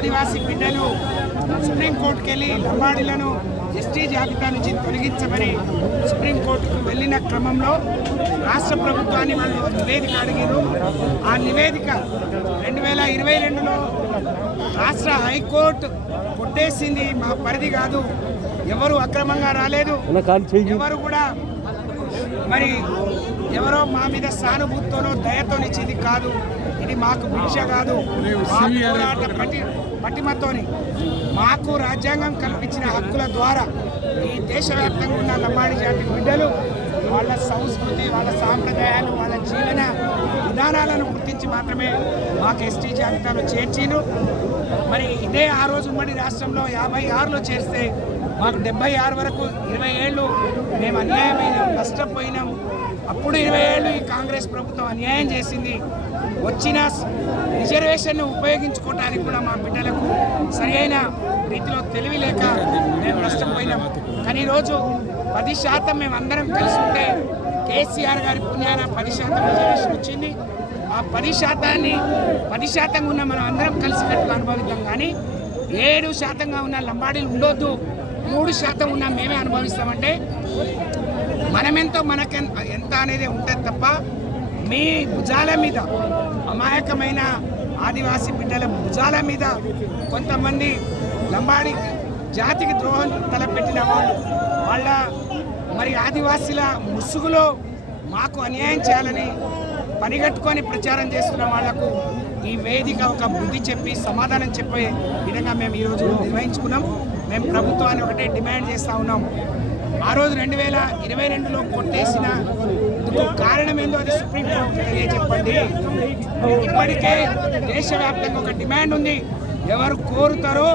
ఆదివాసీ బిడ్డలు సుప్రీంకోర్టుకు వెళ్ళి లంబాడీలను ఎస్టీ జాబితా నుంచి తొలగించమని సుప్రీంకోర్టుకు వెళ్ళిన క్రమంలో రాష్ట్ర ప్రభుత్వాన్ని వాళ్ళు నివేదిక అడిగారు. ఆ నివేదిక 2022లో రాష్ట్ర హైకోర్టు కొట్టేసింది. మా పరిధి కాదు, ఎవరు అక్రమంగా రాలేదు, ఎవరు కూడా మరి ఎవరో మా మీద సానుభూతితోనో దయతోనిచ్చింది కాదు, ఇది మాకు భిక్ష కాదు, పోరాట పటిమతోని మాకు రాజ్యాంగం కల్పించిన హక్కుల ద్వారా ఈ దేశవ్యాప్తంగా ఉన్న లంబాడి జాతి బిడ్డలు వాళ్ళ సంస్కృతి, వాళ్ళ సాంప్రదాయాలు, వాళ్ళ జీవన విధానాలను గుర్తించి మాత్రమే మాకు ఎస్టీ జాబితాలో చేర్చిను. మరి ఇదే ఆ రోజు ఉమ్మడి రాష్ట్రంలో 56లో చేరిస్తే మాకు 76 వరకు 20 ఏళ్ళు మేము అన్యాయమైనాం, నష్టపోయినాం. అప్పుడు 20 ఏళ్ళు ఈ కాంగ్రెస్ ప్రభుత్వం అన్యాయం చేసింది. వచ్చిన రిజర్వేషన్ను ఉపయోగించుకోవడానికి కూడా మా బిడ్డలకు సరైన రీతిలో తెలివి లేక మేము నష్టపోయినాం. కానీ ఈరోజు 10% మేము అందరం కలిసి ఉంటే కేసీఆర్ గారి పుణ్యాన 10% రిజర్వేషన్ వచ్చింది. ఆ 10% ఉన్న మనం అందరం కలిసికట్టుగా అనుభవిద్దాం. కానీ 7% ఉన్న లంబాడీలు ఉండొద్దు, 3% ఉన్న మేమే అనుభవిస్తామంటే మనమెంతో ఎంత అనేది ఉంటుంది తప్ప మీ భుజాల మీద, అమాయకమైన ఆదివాసీ బిడ్డల భుజాల మీద కొంతమంది లంబాడి జాతికి ద్రోహం తలపెట్టిన వాళ్ళ మరి ఆదివాసీల ముసుగులో మాకు అన్యాయం చేయాలని పనిగట్టుకొని ప్రచారం చేస్తున్న వాళ్లకు ఈ వేదిక ఒక బుద్ధి చెప్పి సమాధానం చెప్పే విధంగా మేము ఈరోజు నిర్వహించుకున్నాం. మేము ప్రభుత్వాన్ని ఒకటే డిమాండ్ చేస్తూ ఉన్నాం. ఆ రోజు 2022లో కొట్టేసిన కారణం ఏందో అది సుప్రీంకోర్టు తెలియజెప్పండి. ఇప్పటికే దేశవ్యాప్తంగా ఒక డిమాండ్ ఉంది, ఎవరు కోరుతారో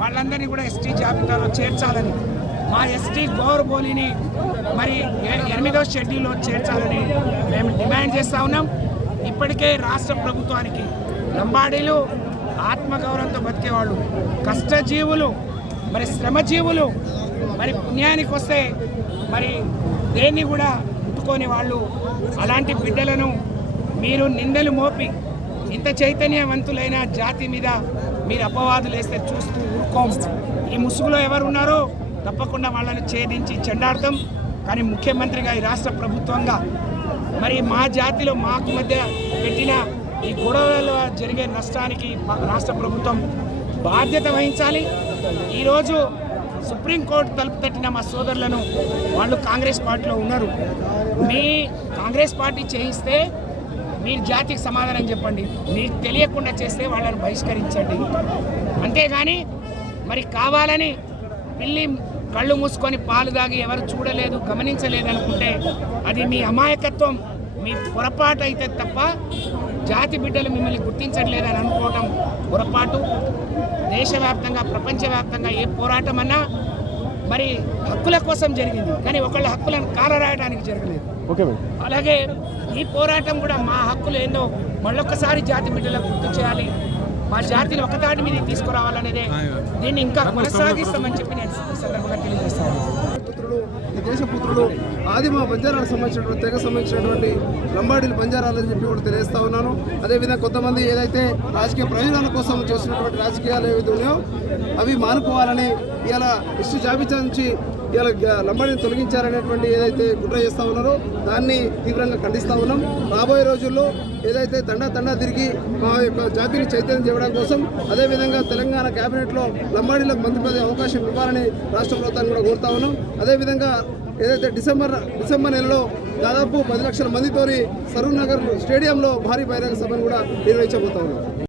వాళ్ళందరినీ కూడా ఎస్టీ జాబితాలో చేర్చాలని, మా ఎస్టీ గౌరబోలిని మరి 8వ షెడ్యూల్లో చేర్చాలని మేము డిమాండ్ చేస్తూ ఉన్నాం. ఇప్పటికే రాష్ట్ర ప్రభుత్వానికి లంబాడీలు ఆత్మగౌరవంతో బతికేవాళ్ళు, కష్టజీవులు, మరి శ్రమజీవులు, మరి పుణ్యానికి వస్తే మరి దేన్ని కూడా ముట్టుకొని వాళ్ళు, అలాంటి బిడ్డలను మీరు నిందలు మోపి ఇంత చైతన్యవంతులైన జాతి మీద మీరు అపవాదులు వేస్తే చూస్తూ ఊరుకోం. ఈ ముసుగులో ఎవరు ఉన్నారో తప్పకుండా వాళ్ళని ఛేదించి చెండాడతాం. కానీ ముఖ్యమంత్రిగా ఈ రాష్ట్ర ప్రభుత్వంగా మరి మా జాతిలో మాకు మధ్య పెట్టిన ఈ గొడవలలో జరిగే నష్టానికి రాష్ట్ర ప్రభుత్వం బాధ్యత వహించాలి. ఈరోజు సుప్రీంకోర్టు తలుపు తట్టిన మా సోదరులను, వాళ్ళు కాంగ్రెస్ పార్టీలో ఉన్నారు, మీ కాంగ్రెస్ పార్టీ చేయిస్తే మీరు జాతికి సమాధానం చెప్పండి, మీకు తెలియకుండా చేస్తే వాళ్ళని బహిష్కరించండి. అంతేగాని మరి కావాలని పిల్లి కళ్ళు మూసుకొని పాలు దాగి ఎవరు చూడలేదు, గమనించలేదు అనుకుంటే అది మీ అమాయకత్వం, మీ పొరపాటు అయితే తప్ప జాతి బిడ్డలు మిమ్మల్ని గుర్తించట్లేదని అనుకోవటం పొరపాటు. దేశవ్యాప్తంగా, ప్రపంచవ్యాప్తంగా ఏ పోరాటం అన్నా మరి హక్కుల కోసం జరిగింది, కానీ ఒకళ్ళ హక్కులను కాలరాయడానికి జరగలేదు. అలాగే ఈ పోరాటం కూడా మా హక్కులు ఏందో మళ్ళొక్కసారి జాతి బిడ్డలకు గుర్తు చేయాలి, మా జాతిని ఒకదాటి మీద తీసుకురావాలనేదే దీన్ని ఇంకా కొనసాగిస్తామని చెప్పి నేను ఈ సందర్భంగా తెలియజేస్తాను. ఈ దేశపుత్రులు ఆదిమ బంజారాలకు సంబంధించినటువంటి తెగ సంబంధించినటువంటి లంబాడీలు బంజారాలని చెప్పి కూడా తెలియజేస్తా ఉన్నాను. అదేవిధంగా కొంతమంది ఏదైతే రాజకీయ ప్రయోజనాల కోసం చేస్తున్నటువంటి రాజకీయాలు ఏవైతే ఉన్నాయో అవి మానుకోవాలని ఇవాళ ఎస్టీ జాబితా నుంచి ఇవాళ లంబాడీని తొలగించారనేటువంటి ఏదైతే కుట్ర చేస్తూ ఉన్నారో దాన్ని తీవ్రంగా ఖండిస్తూ ఉన్నాం. రాబోయే రోజుల్లో ఏదైతే తండా తిరిగి మా యొక్క జాతిని చైతన్యం చేయడం కోసం, అదేవిధంగా తెలంగాణ కేబినెట్లో లంబాడీలకు మంత్రి పదవి అవకాశం ఇవ్వాలని రాష్ట్ర ప్రభుత్వాన్ని కూడా కోరుతా ఉన్నాం. అదేవిధంగా ఏదైతే డిసెంబర్ నెలలో దాదాపు 10 లక్షల మందితోని సరూర్ నగర్ స్టేడియంలో భారీ బహిరంగ సభను కూడా నిర్వహించబోతా ఉన్నాం.